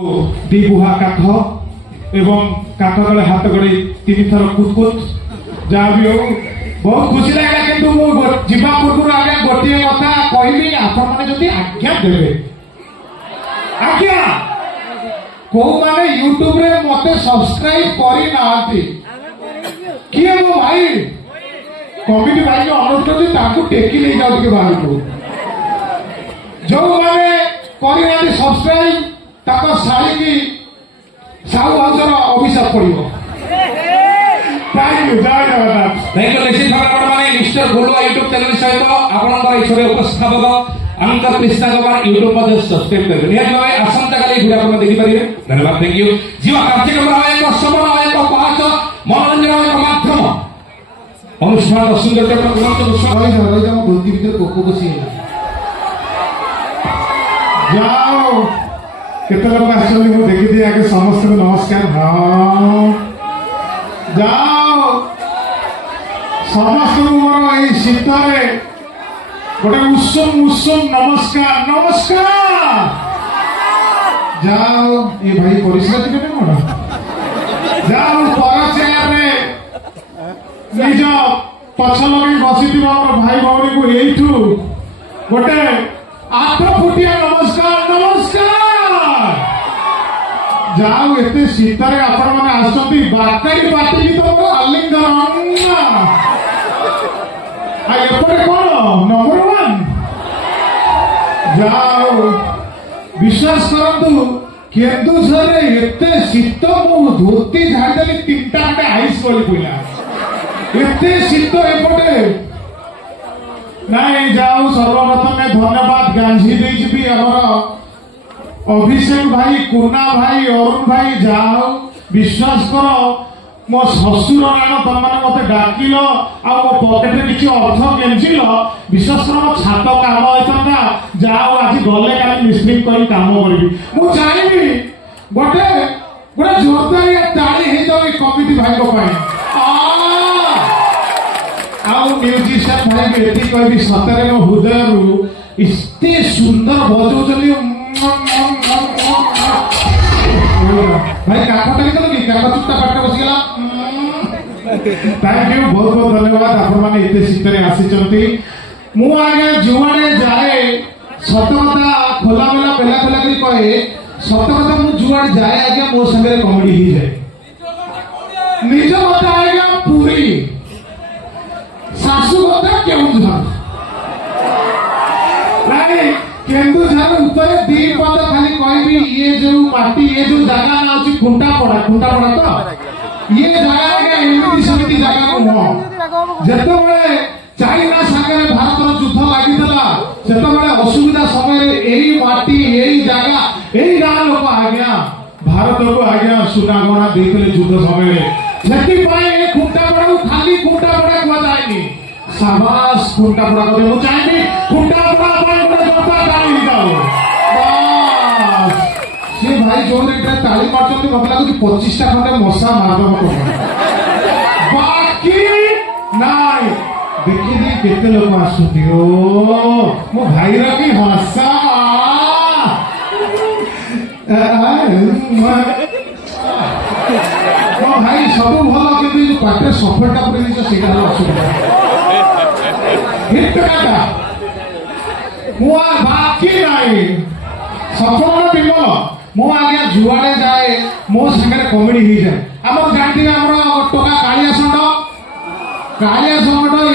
दिबुहा काठ एवं काठ गले हाथ गड़े तीन थर कुतकुत जहाँ भी हो बहुत खुशी लगे कि जीवा पूर्व आगे गोटे कथा कहली आपण मैंने आज्ञा देवे आज्ञा को माने यूट्यूब रे मते सब्सक्राइब करी नांती किए मो भाई कमिटी भाई को अनुरोध करती ताकू टेकी ले जाओ के बाहर को जो माने करी नांती सब्सक्राइब ताको साड़ी की साहू हाउसर अभिशाप पड़िबो थैंक यू जय जगन्नाथ थैंक यू निश्चित भाव आपण माने मिस्टर गोलुआ यूट्यूब चैनल सहित आपनकर इछरे उपस्थापक अंक कृष्णा कुमार यूट्यूब पर सब्सक्राइब कर निहाती भावे आसंता काली भिडियो आपण देखि परिबे धन्यवाद थैंक यू जीवा कार्यक्रम एक श्रवण एक पाठ मनोरंजन एक माध्यम अनुष्ठान सुंदर रही बुद्धि भीतर कोको बसी जाओ केते लोग आसले मु देखि दिए आगे समस्त को नमस्कार हां जाओ समस्त मोर ए शीतरे गोटे उषम उषम नमस्कार नमस्कार जाओ ये भाई परिश्रम टिके कोन जाओ परचेयर रे निज पछ लगे बसिथि भाई भौणी को एठू गोटे 8 फुटिया नमस्कार नमस्कार जाओ एते शीतरे आपण माने आसती बाकाई पार्टी की तो आलिंगन एपटे कौन नंबर 1 जाओ विश्वास करतु केन्दुझर एते शीत मु धोती झाड़देली 3टा खंडे आइस गली पड़ा एते शीत एपटे नहीं जाओ सर्वप्रथम धन्यवाद गांधी देजी आमर अभिषेक भाई कुना भाई अरुण भाई जाओ विश्वास कर मो शशुर नाम तुम मत डाकिल आ मो पकेट किसी अर्थ केंचिल विश्वास कर मो छात काम होता जाओ आज गले का मिस्त्री कर काम करी मु चाहिए गोटे गोटे जोरदार ताली हो जाओ कमिटी भाई को म्यूजिशियन भाई भी ये कह सतरे मो हृदय इतने सुंदर बजाऊँ भाई काठ टेक कि काठ चुट्टा पाटे बसीगला थैंक यू बहुत बहुत धन्यवाद आपण माने इते शीतरे आसी मु आगे जुआड़े जाए सत कथा खोला बेला पेला पेला करी कहे सत कथा मु जुआड़े जाए आगे मो संगे कॉमेडी ही जाए निज कथा आगे पूरी सासू कथा केउझर नहीं केन्दुझर ऊपर 2 पद खाली कहबी ये जो पार्टी ये जो जगह ना अछि खुंटा पड़ा तो ये जगह एमती समिति जगह नुह जेतबे चाइना सागरे भारत युद्ध लागितला सेतबे असुविधा समय एही माटी एही जगह एही गाँ लोक आज्ञा भारत को आज्ञा सुनागणा देते युद्ध समय सेति पाए खुंटा पड़ा खाली खुंटा पड़ा हुआ जाएनी शाबाश खुंटा पड़ा को मु चाहिए खुंटा पड़ा पर गोटे जोता ताली दाओ बस से भाई जो रेट ताली मारछन मत लागु 25टा खंडे मशा मारदम को बाकी नाई देखि दी केते लोग आसुती ओ मो भाई रा की हंसा मो भाई सब भल के पाटे सफलता पर निज सेटा असुविधा हिट काटा मुआ बाकी नहीं सफल विमल मु आगे जुआड़े जाए मो संगे कॉमेडी ही जाए आम जानती टोका कालिया संड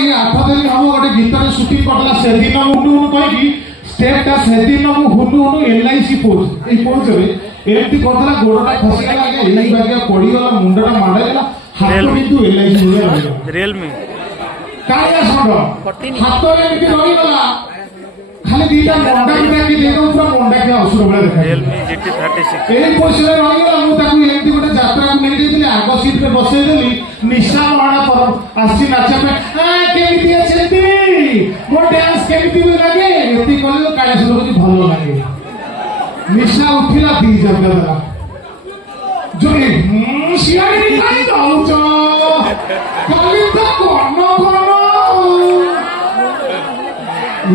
ये 8 दिन हम गोटे गीत सुटिंग करला से दिन हुनु हुनु कहि स्टेपटा से दिन मु हुनु हुनु एलआईसी पोज ए पोज रे एमती करला गोड़टा खसी गला के एई बागे पड़ी गला मुंडटा माडला हाथ बिंदु एलआईसी हो गया रियल में कालिया संड हाथ एमती रही गला खाली दीटा मंडा की देखो पूरा मंडा के असुर बड़ा देखा Realme GT 36 एई पोजिशन रे रही गला मु ताकू एमती गोटे यात्रा को नेई देली आगो सीट पे बसै देली निशा माणा पर आसी नाचा पे केमिति अछंती मो डांस केमिति लागे एती कहले कालिया संड को भलो लागे निशा उठिला दी जगदा जो सियारी खाई जाऊच काली तो कोन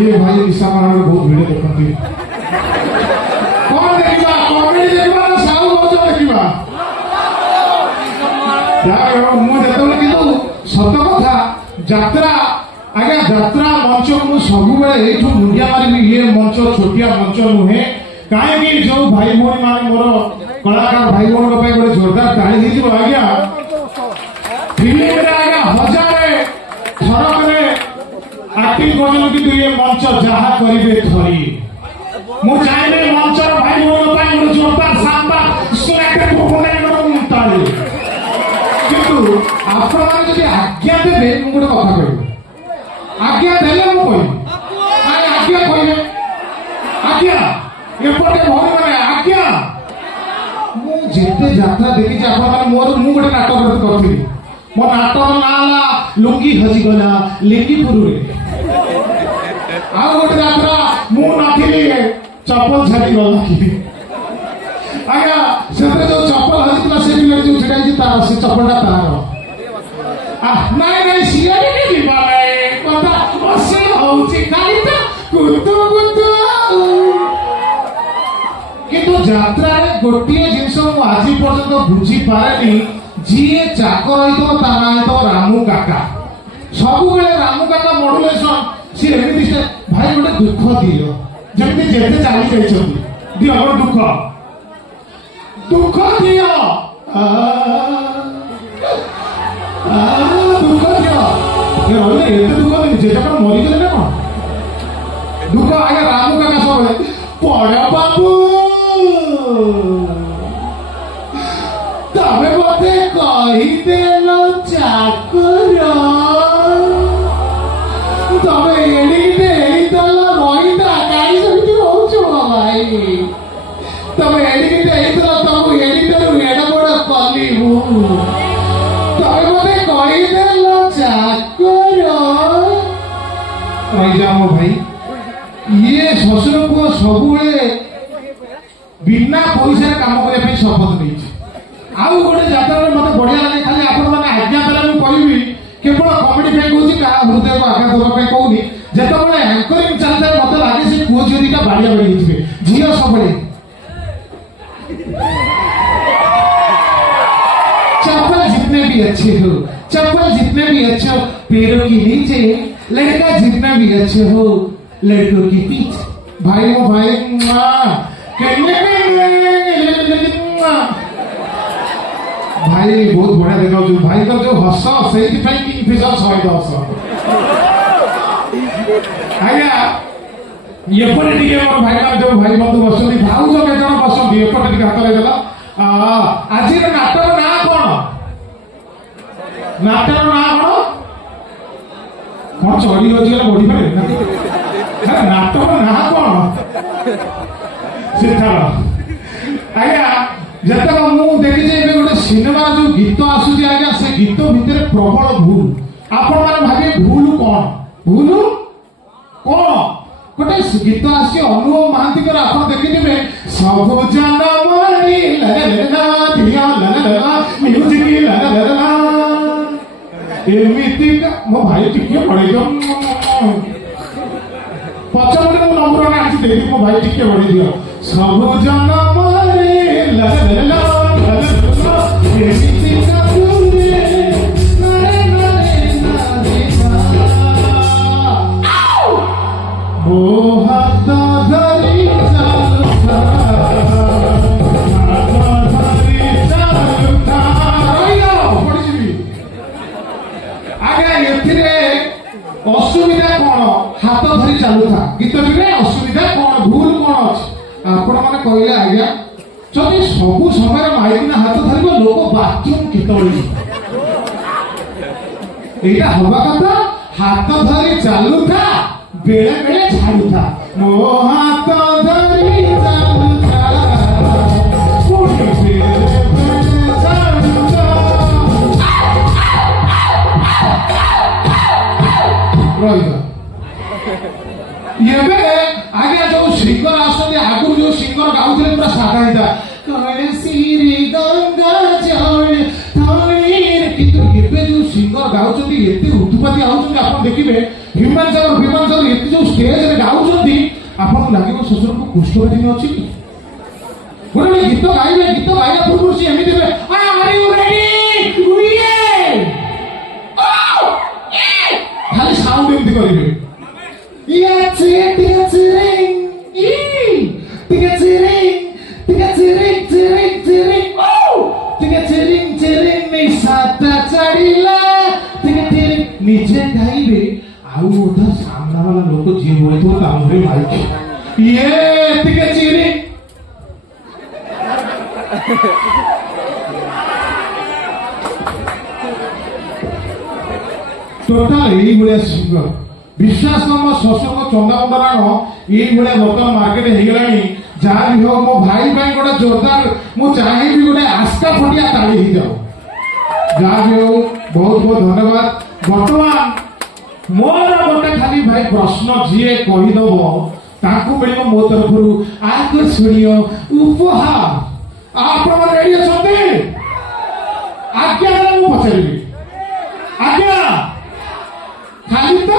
ये भाई निशा माणा बहुत भिड़ देखती कौन देखा कॉमेडी देखा ଯେତେବେଳେ କିନ୍ତୁ ସତ କଥା ଯାତ୍ରା ଆଜ୍ଞା ଯାତ୍ରା ମଞ୍ଚ ମୁଁ ସବୁବେଳେ ଏଇଠୁ ମୁଣ୍ଡିଆ ମାରିବି ଇଏ ମଞ୍ଚ ଛୋଟିଆ ମଞ୍ଚ ନୁହେଁ କାହିଁକି ଯୋଉ ଭାଇ ଭଉଣୀ ମାନେ ମୋର କଳାକାର ଭାଇ ଭଉଣୀଙ୍କ ପାଇଁ ଗୋଟେ ଜୋରଦାର ତାଳି ହେଇଯିବ ଆଜ୍ଞା ଫିଲ୍ମରେ ଆଜ୍ଞା ହଜାରେ ଥରକରେ ଆକ୍ଟିଂ କରୁଛନ୍ତି କିନ୍ତୁ ଏ ମଞ୍ଚ ଯାହା କରିବେ ଧରି ମୁଁ ଚାହିଁବି ମଞ୍ଚର ଭାଇ ଭଉଣୀଙ୍କ ପାଇଁ ଗୋଟେ ଜୋରଦାର ସାମ୍ବା ତାଳି କିନ୍ତୁ ଆପଣମାନେ ଯଦି ଆଜ୍ଞା ଦେବେ ମୁଁ ଗୋଟେ କଥା କହିବି ଆଜ୍ଞା ଦେଲେ ମୁଁ କହିବି ଆଜ୍ଞା କହିବେ ଆଜ୍ଞା ଏପଟେ ଭଉଣୀ ମାନେ ଆଜ୍ଞା ମୁଁ ଯେତେ ଯାତ୍ରା ଦେଖିଛି ଆପଣମାନେ ମୋର ମୁଁ ଗୋଟେ ନାଟକ କରିଥିଲି ମୋ ନାଟକ ନାଁ ହେଲା ଲୁଙ୍ଗି ହଜିଗଲା ଲିଙ୍ଗିପୁରରେ ଆଉ ଗୋଟେ ଯାତ୍ରା ମୁଁ ନଥିଲି ଚପଲ ଛାଡ଼ିଗଲା ଆଜ୍ଞା ସେଥିରେ ଯୋଉ ଚପଲ ହଜିଥିଲା ସେ ପିଲାଟି ଯୋଉ ଛିଡ଼ା ହେଇଛି ତାର ସେ ଚପଲଟା ତାର ନାଇଁ ନାଇଁ ସିଆଡ଼େ ଯିବା କଥା ଅସଲ ହଉଛି ଖାଲି ତ କୁତୁ କୁତୁ କିନ୍ତୁ ଯାତ୍ରାରେ ଗୋଟିଏ ଜିନିଷ ମୁଁ ଆଜି ପର୍ଯ୍ୟନ୍ତ ବୁଝିପାରେନି ଯିଏ ଚାକର ହେଇଥିବ ତା ନାଁ ହେଇଥିବ ରାମୁ କାକା ସବୁବେଳେ ରାମୁ କାକା ମଡୁଲେସନ ସିଏ ଏମିତି ଭାଇ ଗୋଟେ ଦୁଃଖ ଦିଅ ଯେମିତି ଯେତେ ଚାଲି ଯାଇଛନ୍ତି ଦିଅ ଗୋଟେ ଦୁଃଖ ଦିଅ ଦୁଃଖ ଦିଅ ଏତେ ଦୁଃଖ ଦେବି ଯେତେ କଣ ମରିଗଲେ ନା କଣ ଦୁଃଖ ଆଜ୍ଞା ରାମୁ କାକା ସବୁବେଳେ ପଡ ବାବୁ ତମେ ମତେ କହିଦେଲ ଚାକର ତମେ ଏଡ଼ିକିଟେ ଏଡ଼ିଦେଲ ରହିତା କାହିଁ ସେମିତି ହଉଛ ଭାଇ ତମେ ଏଡ଼ିକିଟେ ହେଇଥିଲ ତମକୁ ଏଡ଼ିଟାରୁ ଏଡ ବଡ କଲି ତମେ ମତେ କହିଦେଲ ଚାକର ରହିଯା ମୋ ଭାଇ ଇଏ ଶ୍ୱଶୁର ପୁଅ ସବୁବେଳେ ବିନା ପଇସାରେ କାମ କରିବା ପାଇଁ ଶପଥ ନେଇଛି ଆଉ ଗୋଟେ ଯାତ୍ରାରେ ମତେ ବଢିଆ ଲାଗେ ଖାଲି ଆପଣମାନେ ଆଜ୍ଞା ଦେଲେ ମୁଁ କହିବି କେବଳ କମେଡି ପାଇଁ କହୁଛି କାହା ହୃଦୟକୁ ଆଘାତ ଦେବା ପାଇଁ କହୁନି ଯେତେବେଳେ ଆଙ୍କରିଂ ଚାଲିଥାଏ ମତେ ଲାଗେ ସେ ପୁଅ ଝିଅ ଦିଟା ବାଡିଆ ବାଡି ହେଇଯିବେ ଝିଅ ସବୁବେଳେ चप्पल जितने भी अच्छे हो चप्पल जितने भी अच्छे हो पैरों के नीचे लड़का जितना भी अच्छे हो लड़कों के पीछे भाई वो भाई भाई बहुत बढ़िया देखा भाई का जो हस से किंगफिशर 110 आज्ञा एपटे टे मोर भाई जो भाई बंधु बस भाउज के जन बसती एपटे टे हाथ लगे आज नाटर ना कौन नाटर ना कौन चढ़ी हजी बढ़ी पारे नाटक ना कौन आज्ञा जिते मुझे गोटे सिनेमा जो गीत आसूसी आज्ञा से गीत भितर प्रबल भूल आपण मैंने भावे भूल कौन गोटे गीत आसी अनुभव महांती आप देखिए सब एमती मो भाई टे बढ़े पचपटे मो नंबर आज दे मो भाई टे बढ़े दियो सब असुविधा कौन हाथ धरी चलुथा गीत असुविधा कौन भूल कौन अच्छे आपण मैंने कहले आज्ञा जब सब समय माइकिना हाथ धर लोक बाथरूम केतला हवा कथा हाथ धरी चलुथा बेले बेले छाड़ुथा मो हाथ धरी चलुथा आगे जो सिंगर आसते आगु जो सिंगर गाउले पूरा सादा था किंतु जो सिंगर गाँव एत उत्पाती आप देखिए ह्यूमान सागर एत जो स्टेज गाँव आपको लगे शशुर को कुष्ठव्याधि अच्छी गोटे गीत गाइबे गीत गाइला पूर्व सी एमती ନିଜେ ଗାଇବେ ଆଉ ଅଧା ସାମ୍ନା ବାଲା ଲୋକ ଯିଏ ବଇଥିବ ତା ମୁହଁରେ ମାଇକ୍ ଇଏ ଏତିକେ ଚିରି ଟୋଟାଲ ଏଇଭଳିଆ ସିଙ୍ଗର ବିଶ୍ୱାସ କର ମୋ ଶ୍ୱଶୁରଙ୍କ ଚନ୍ଦାମୁଣ୍ଡରାଣ ଏଇଭଳିଆ ବର୍ତ୍ତମାନ ମାର୍କେଟ ହେଇଗଲାଣି। ଯାହା ବି ହଉ ମୋ ଭାଇ ପାଇଁ ଗୋଟେ ଜୋରଦାର ମୁଁ ଚାହିଁବି ଗୋଟେ ଆସ୍ଥା ଫଟିଆ ତାଳି ହେଇଯାଉ। ଯାହା ବି ହଉ ବହୁତ ବହୁତ ଧନ୍ୟବାଦ। ବର୍ତ୍ତମାନ ମୋର ଗୋଟେ ଖାଲି ଭାଇ ପ୍ରଶ୍ନ ଯିଏ କହିଦବ ତାଙ୍କୁ ମିଳିବ ମୋ ତରଫରୁ ଆକର୍ଷଣୀୟ ଉପହାର। ଆପଣ ରେଡି ଅଛନ୍ତି? ଆଜ୍ଞା ମୁଁ ପଚାରିବି ଆଜ୍ଞା ଖାଲି ତ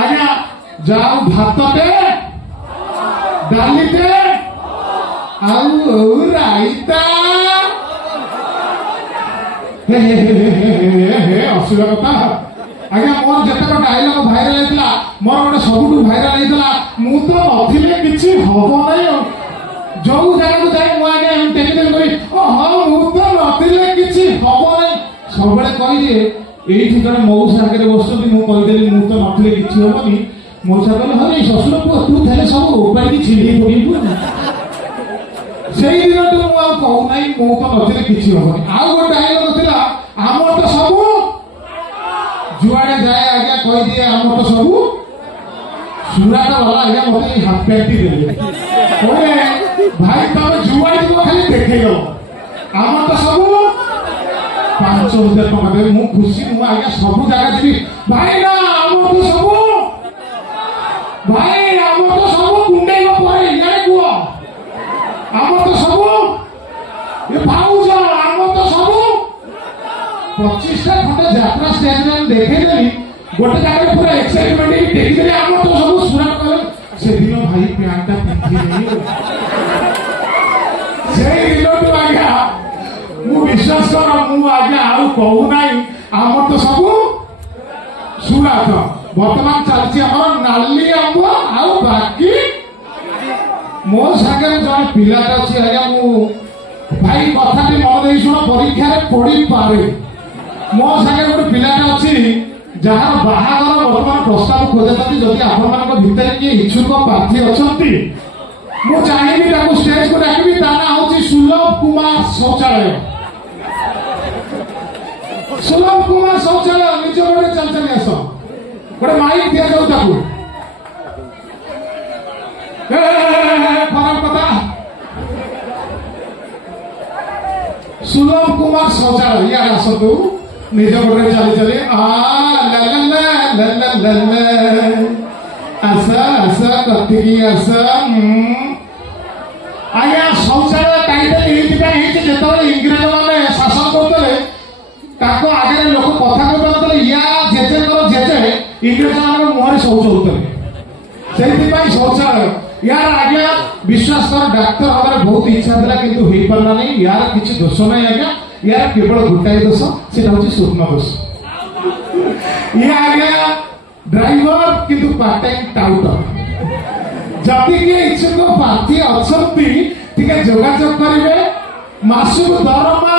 ଆଜ୍ଞା ଯାଉ ଭାତଟେ ଡାଲିଟେ ଆଉ ରାଇତା ଅସୁବିଧା କଥା ଆଜ୍ଞା। ମୋର ଯେତେକ ଡାଇଲଗ ଭାଇରାଲ ହେଇଥିଲା ମୋର ଗୋଟେ ସବୁଠୁ ଭାଇରାଲ ହେଇଥିଲା ମୁଁ ତ ନଥିଲେ କିଛି ହବ ନାହିଁ। ଯୋଉ ଜାଗାକୁ ଯାଇ ମୁଁ ଆଜ୍ଞା ଟେଲିଭିଜନ କରି ହଁ ମୁଁ ତ ନଥିଲେ କିଛି ହବ ନାହିଁ ସବୁବେଳେ କହିଦିଏ। ଏଇଠି ଜଣେ ମଉସା ଆଗରେ ବସୁଛନ୍ତି ମୁଁ କହିଦେଲି ମୁଁ ତ ନଥିଲେ କିଛି ହବନି। ମଉସା କହିଲେ ହଁ ଏଇ ଶ୍ୱଶୁର ପୁଅ ତୁ ଥିଲେ ସବୁ ଉପାଡ଼ିକି ଛିଣ୍ଡେଇ ପକେଇବୁ। ସେଇ ଦିନଠୁ ମୁଁ ଆଉ କହୁନାହିଁ ମୁଁ ତ ନଥିଲେ କିଛି ହବନି। ଆଉ ଗୋଟେ ଡାଇଲଗ ଥିଲା ଆମର ତ ସବୁ ଯୁଆଡେ ଯାଏ ଆଜ୍ଞା କହିଦିଏ ଆମର ତ ସବୁ ସୁରାଟ ବାଲା ଆଜ୍ଞା ମତେ ଏଇ ହାଫ ପ୍ୟାଣ୍ଟଟି ଦେଲେ କହିଲେ ଭାଇ ତମେ ଯୁଆଡେ ଯିବ ଖାଲି ଦେଖେଇଦବ ଆମର ତ ସବୁ 5,000 ଟଙ୍କା ଦେବେ। ମୁଁ ଖୁସି ମୁଁ ଆଜ୍ଞା ସବୁ ଜାଗା ଯିବି ଭାଇ ନା ଆମର ତ ସବୁ ଭାଇ ଆମର ତ ସବୁ କୁଣ୍ଡେଇବ ପରେ ଇଆଡେ କୁହ ଆମର ତ ସବୁ ଏ ଭାଉଜ ଆମର ତ ସବୁ 25ଟା ଖଣ୍ଡେ ଯାତ୍ରା ଷ୍ଟେଜରେ ଦେଖେଇଦେଲି। ଗୋଟେ ଜାଗାରେ ପୁରା ଏକ୍ସାଇଟମେଣ୍ଟ ହେଇକି ଦେଖିଦେଲି ଆମର ତ ସବୁ ସୁରାଟ କଲେ। ସେଦିନ ଭାଇ ପ୍ୟାଣ୍ଟଟା ପିନ୍ଧିଦେଲି। ସେଇ ଦିନଠୁ ଆଜ୍ଞା ମୁଁ ବିଶ୍ୱାସ କର ମୁଁ ଆଜ୍ଞା ଆଉ କହୁନାହିଁ ଆମର ତ ସବୁ ସୁରାଟ। ବର୍ତ୍ତମାନ ଚାଲିଛି ଆମର ନାଲି ଆମ୍ବ ଆଉ ବାକି ମୋ ସାଙ୍ଗରେ ଜଣେ ପିଲାଟା ଅଛି ଆଜ୍ଞା ମୁଁ ଭାଇ କଥାଟି ମନ ଦେଇ ଶୁଣ ପରୀକ୍ଷାରେ ପଡିପାରେ। ମୋ ସାଙ୍ଗରେ ଗୋଟେ ପିଲାଟା ଅଛି ଯାହାର ବାହାଘର ବର୍ତ୍ତମାନ ପ୍ରସ୍ତାବ ଖୋଜୁଛନ୍ତି। ଯଦି ଆପଣମାନଙ୍କ ଭିତରେ କିଏ ଇଚ୍ଛୁକ ପ୍ରାର୍ଥୀ ଅଛନ୍ତି ମୁଁ ଚାହିଁବି ତାକୁ ଷ୍ଟେଜକୁ ଡାକିବି। ତା ନାଁ ହଉଛି ସୁଲଭ କୁମାର ଶୌଚାଳୟ। ସୁଲଭ କୁମାର ଶୌଚାଳୟ ନିଜ ଗୋଟେ ଚାଲି ଚାଲି ଆସ ଗୋଟେ ମାଇକ୍ ଦିଆଯାଉ ତାକୁ। ଖରାପ କଥା ସୁଲଭ କୁମାର ଶୌଚାଳୟ ଇଆଡେ ଆସନ୍ତୁ ନିଜ ଗୋଟେ ଚାଲି ଚାଲି ଆସ ଆସ କତିକି ଆସ। ଆଜ୍ଞା ଶୌଚାଳୟ ଟାଇଟେଲ ଏଇଥିପାଇଁ ହେଇଛି ଯେତେବେଳେ ଇଂରେଜ ମାନେ ଶାସନ କରୁଥିଲେ ତାଙ୍କ ଆଗରେ ଲୋକ କଥା କହିପାରୁଥିଲେ ୟା ଜେଜେଙ୍କର ଜେଜେ ଇଂରେଜ ମାନଙ୍କ ମୁହଁରେ ଶୌଚ ହଉଥିଲେ ସେଇଥିପାଇଁ ଶୌଚାଳୟ। ୟାର ଆଜ୍ଞା ବିଶ୍ୱାସ କର ଡାକ୍ତର ହବାର ବହୁତ ଇଚ୍ଛା ଥିଲା କିନ୍ତୁ ହେଇପାରିଲା ନାହିଁ। ୟାର କିଛି ଦୋଷ ନାହିଁ ଆଜ୍ଞା ୟାର କେବଳ ଗୋଟାଏ ଦୋଷ ସେଟା ହଉଛି ସ୍ୱପ୍ନ ଦୋଷ। ଇଏ ଆଜ୍ଞା ଡ୍ରାଇଭର କିନ୍ତୁ ପାର୍ଟ ଟାଇମ ଟାଉଟର। ଯଦି କିଏ ଇଚ୍ଛୁକ ପ୍ରାର୍ଥୀ ଅଛନ୍ତି ଟିକେ ଯୋଗାଯୋଗ କରିବେ। ମାସକୁ ଦରମା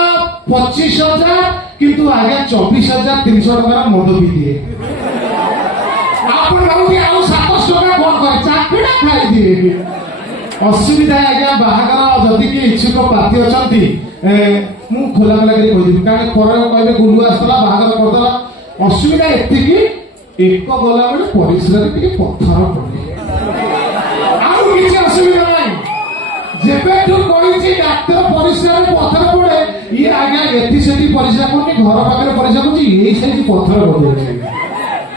25,000 କିନ୍ତୁ ଆଜ୍ଞା 24,300 ଟଙ୍କାର ମଦ ବି ଦିଏ। ଆପଣ ଭାବୁଛି ଆଉ 700 ଟଙ୍କା କଣ କରେ ଚାକିରି ଖାଇଦିଏ। ଅସୁବିଧା ଆଜ୍ଞା ବାହାଘର ଯଦି କିଏ ଇଚ୍ଛୁକ ପ୍ରାର୍ଥୀ ଅଛନ୍ତି ମୁଁ ଖୋଲାଖୋଲା କରି କହିଦେବି କାରଣ ପରେ କହିବେ ଗୁଲୁ ଆସିଥିଲା ବାହାଘର କରିଦେଲା। ଅସୁବିଧା ଏତିକି ଏକ ଗଲାବେଳେ ପରିସ୍ରାରେ ଟିକେ ପଥର ପଡେ ଆଉ କିଛି ଅସୁବିଧା ନାହିଁ। ଯେବେଠୁ କହିଛି ଡାକ୍ତର ପରିସ୍ରାରେ ପଥର ପଡେ ଇଏ ଆଜ୍ଞା ଏଠି ସେଠି ପରିସ୍ରା କରୁନି ଘର ପାଖରେ ପରିସ୍ରା କରୁଛି ଏଇ ସେଠି ପଥର ପଡୁଛି।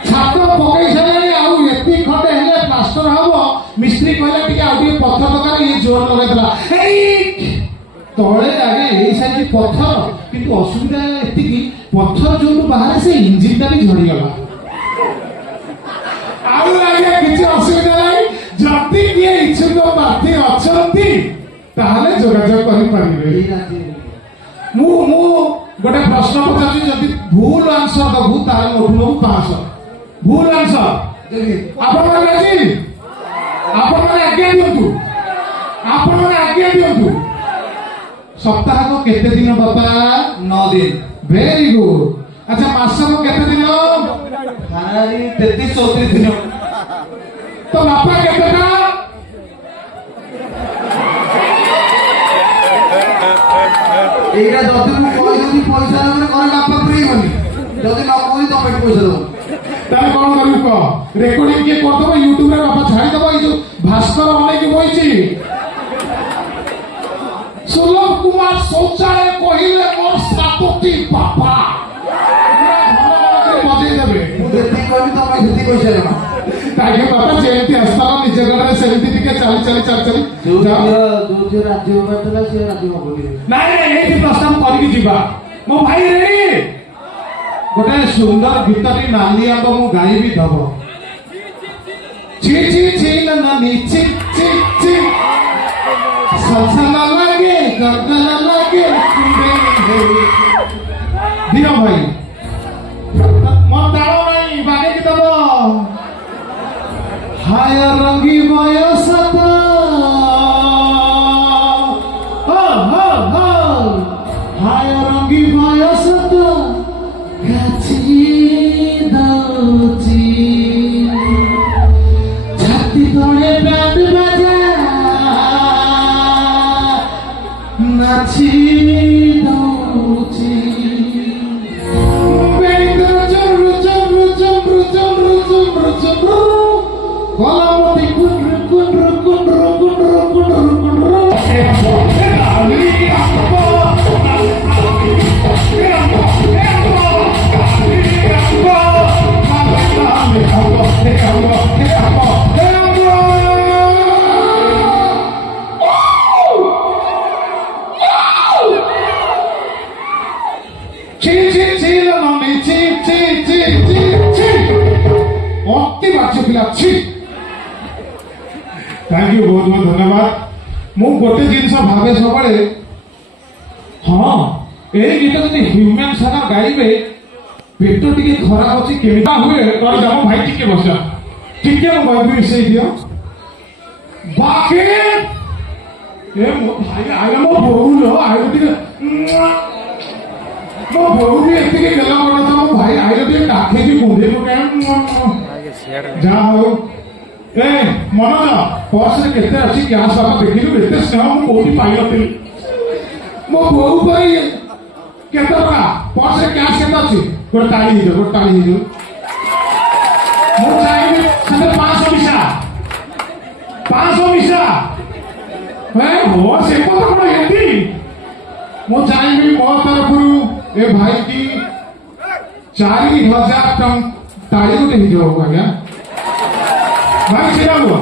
ଛାତ ପକେଇ ସାରିଲାଣି ଆଉ ଏତିକି ଖଣ୍ଡେ ହେଲେ ପ୍ଲାଷ୍ଟର ହବ। ମିସ୍ତ୍ରୀ କହିଲା ଟିକେ ଆଉ ଟିକେ ପଥର ଦରକାର ଇଏ ଜୋର ଲଗେଇଥିଲା ତଳେ ଆଜ୍ଞା ଏଇ ସାଇଜ ପଥର କିନ୍ତୁ ଅସୁବିଧା ଏତିକି ପଥର ଯୋଉଠୁ ବାହାରେ ସେ ଇଞ୍ଜିନଟା ବି ଝଡିଗଲା। ଆଉ ଆଜ୍ଞା କିଛି ଅସୁବିଧା ନାହିଁ। ଯଦି କିଏ ଇଚ୍ଛୁକ ପ୍ରାର୍ଥୀ ଅଛନ୍ତି ତାହେଲେ ଯୋଗାଯୋଗ କରିପାରିବେ। ମୁଁ ଗୋଟେ ପ୍ରଶ୍ନ ପଚାରୁଛି ଯଦି ଭୁଲ ଆନ୍ସର ଦବୁ ତାହେଲେ ମୋଠୁ ନବୁ 500। ଭୁଲ ଆନ୍ସର ଆପଣମାନେ ରାଜି? ଆପଣମାନେ ଆଜ୍ଞା ଦିଅନ୍ତୁ। ଆପଣମାନେ ଆଜ୍ଞା ଦିଅନ୍ତୁ। ସପ୍ତାହକ କେତେ ଦିନ ବାପା? 9 ଦିନ। Very good. अच्छा मासक केते दिन हारारी 33-34 दिन तो बापा केतेटा एटा जति मु कहि जति पैसा नबे करे बापा फ्री होनी जति न कहि तो पेट पैसा दो ताले कोन करू को रेकॉर्डिंग के कर दबो YouTube रे बापा छाड़ी दबो ई जो भास्कर अनेक बइची सुलभ कुमार शौचालय कहिले मोर सातोटी बापा बजे देबे जति कहि तो मैं जति पैसा लेबा ताके बापा जेंती अस्ताला निजे गडरे सेंती टिके चाली जो राज्य होतला से राज्य बोली नाही एठी प्रस्ताव करिकि जिबा मो भाई रेडी गोटे सुंदर गीतटी नालिया तो मु गाइबी दबो ची ची ची ननी ची ची ची सलसला लागे गगना लागे दियो भाई मो तारो नहीं बागे की दबो हाय रंगी बयसत हो हो हो हाय रंगी बयसत गाची दौची छाती तोड़े बैंड बजा नाची दौची बेंद्र चमरू चमरू चमरू चमरू चमरू चमरू कलामती कुंड्र कुंड्र कुंड्र कुंड्र कुंड्र कुंड्र थैंक यू बहुत बहुत धन्यवाद मु गोटे जिनस भावे सब हाँ ए गीत जदि ह्यूमन सारा गाइबे पेट टिके खराब अछि केमिता हुए कर जाम भाई टिके बस टिके मो भाई मिसई दियो बाके ए मो भाई आइ मो बोउलो आइ टिके मो बोउ भी एतिके गेला मन मो भाई आइ टिके काखे की मुंडे को के जा हो ए मनोज पर्स रे केते अछि क्या सब देखिलु एते स्नेह मु कोठी पाइलथिल मो बोउ भाई केते टका पर्स रे कैश केते अछि गोटे ताली हिजो मु चाहिए से 500 मिसा ए हो से को तो हेती मु चाहिए मो तरफ ए भाई की 4000 टन ताली गोटे हिजो आज्ञा भाई छिड़ाओ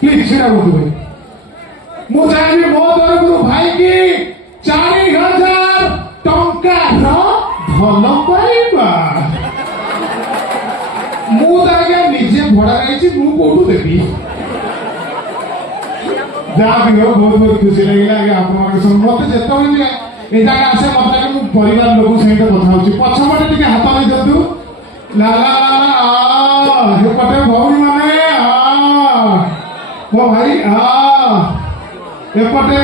प्लीज छिड़ाओ तू भाई मु चाहिए मो तरफ भाई की 4000 टंका भल पाइबा मु आज्ञा निजे भड़ा रही मु कोठू देवी जहाँ भी हो बहुत बहुत खुशी लगे आप मत जिते भी ये जगह आसे मत लगे परिवार लोक सहित कथा हूँ पछपटे टे हाथ नहीं दिंतु लाला एपटे भौरी माने मो भाई एपटे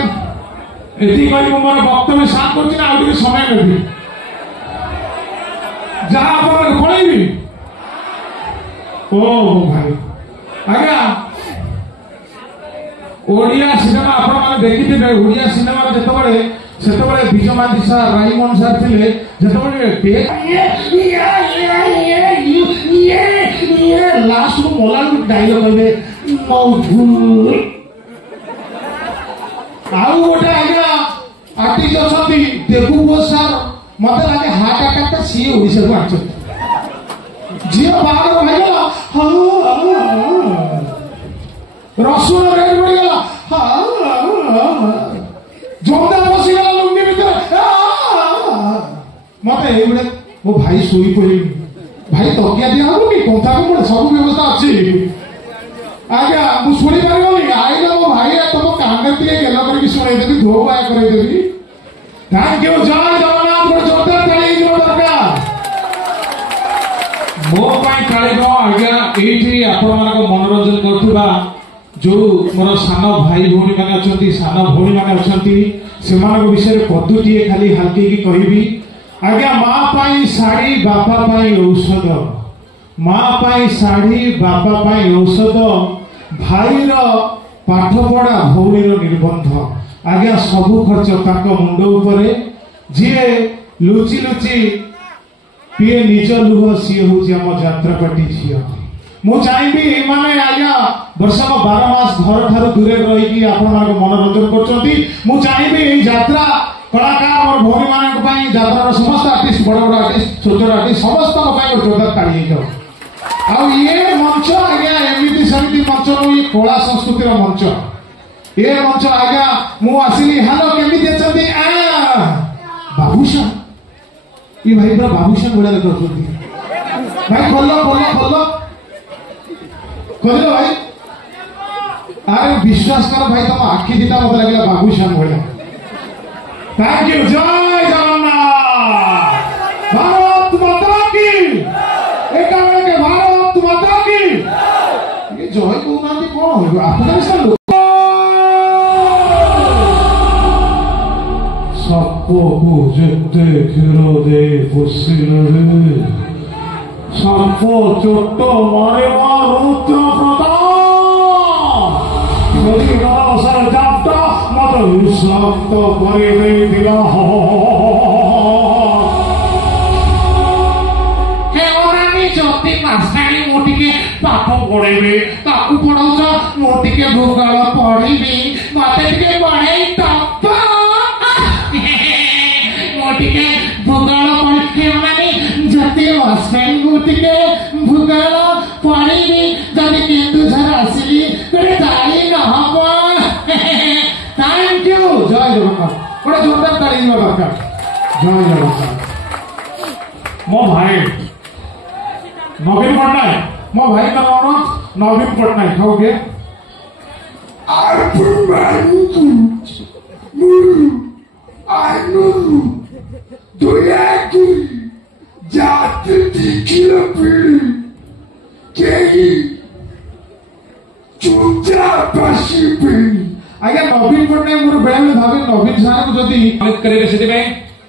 एटी कही मोर वक्तव्य साथ कर समय नेबी जहाँ आप पढ़ेबी ओ भाई आज्ञा ओडिया सिनेमा आपण माने देखिथिबे ओडिया सिनेमा जेतबेले सेतबेले विजय मांझी सार राईमोहन सार थिले जेतबेले ये लास्ट को मोला डायलॉग कहबे मौजूद आउ गोटे आज्ञा आर्टिस्ट अछंती देबुगो सार मते लागे हार्ट अटैक सी ओडिसा को आछत जियो बागर भइगला रसुण रेट बढ़ीगला जोदा बसीगला लुंगी भीतर मत एगुड़े मो भाई शोई पड़ी भाई तकिया दिया हबनी कंथा को सब व्यवस्था अच्छी आज्ञा मु शुणी पारिबनी आइला मो भाई तुम कांगे टिके गेला करके शुणाई देबी धो बाय कराई देबी थैंक यू जय जगन्नाथ को जोरदार ताली जो दरकार मो पाई तालीब आज्ञा एठी आपण मानक मनोरंजन करथुबा जो मोर सान भाई भौणी मैंने अच्छा सान भौणी मैंने अच्छा से विषय पदुटे खाली हाल्के कहबी आज्ञा माँ पाई शाढ़ी बापा पाई औषध माँ पाई शाढ़ी बापा पाई औषध भाईर पाठ पढ़ा भौणीर निर्बंध आज्ञा सबु खर्च ताक मुंड उपरे जी लुचि लुचि पीए निज लुह सी हूँ आम जात्रापाटी झी मु चाहिए माने आज्ञा वर्ष 12 मास घर ठार दूरे रही आपण मनोरंजन कर चाहिए यात्रा कलाकार और भौणी मान यात्रा समस्त आर्टिस्ट बड़ बड़ आर्टिस्ट छोट छोट आर्टिस्ट समस्त जोरदार ताड़ी आ ये मंच आज्ञा एमती सेमती मंच ये कला संस्कृतिर मंच ये मंच आज्ञा मु आसिली हेलो केमी अच्छा बाबूशान ये भाई पूरा बाबूशान भाई कर भाई खोल खोल खोल भाई अरे विश्वास कर भाई तुम आखि दिता मत लगे बाबूशान भाई थैंक यू जय जगन्नाथ भारत माता की एक के भारत माता की ये जय कहना कौन हो अफगानिस्तान लोग सबको जेते घेर दे बसिले साप चोट मारे रुद्र प्रताप जाता मत विषाक्त कर जति मासाणी मोटिके पाठ पढ़ेबे ताकू पढ़ाऊच मोटिके भूगोल पढ़ी मत पढ़े मोटिके भूगोल पढ़ी जति हस्बैंड मोटिके भूगोल पढ़ी जब केन्दुझर आसली ताली नहब थैंक यू जय जगन्नाथ गोटे जोरदार ताली दरकार जय जगन्नाथ मो भाई नवीन पट्टनायक मो भाई का नाम नवीन पट्टनायक खाओगे आज्ञा नवीन पट्टनायक मोर बेले भावे नवीन साहब जदि करेंगे से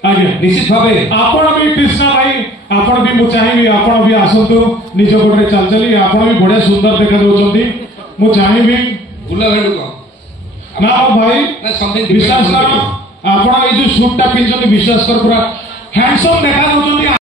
आज्ञा निश्चित भाव आपण भी कृष्णा भाई आपण भी मुझे चाहिए आपण भी आसतु निज गोटे चल चली आपण भी बढ़िया सुंदर देखा दौरान मुझे चाहिए ना भाई विश्वास कर आपण ये जो सूट टा पिंधि विश्वास कर पूरा हैंडसम देखा दौरान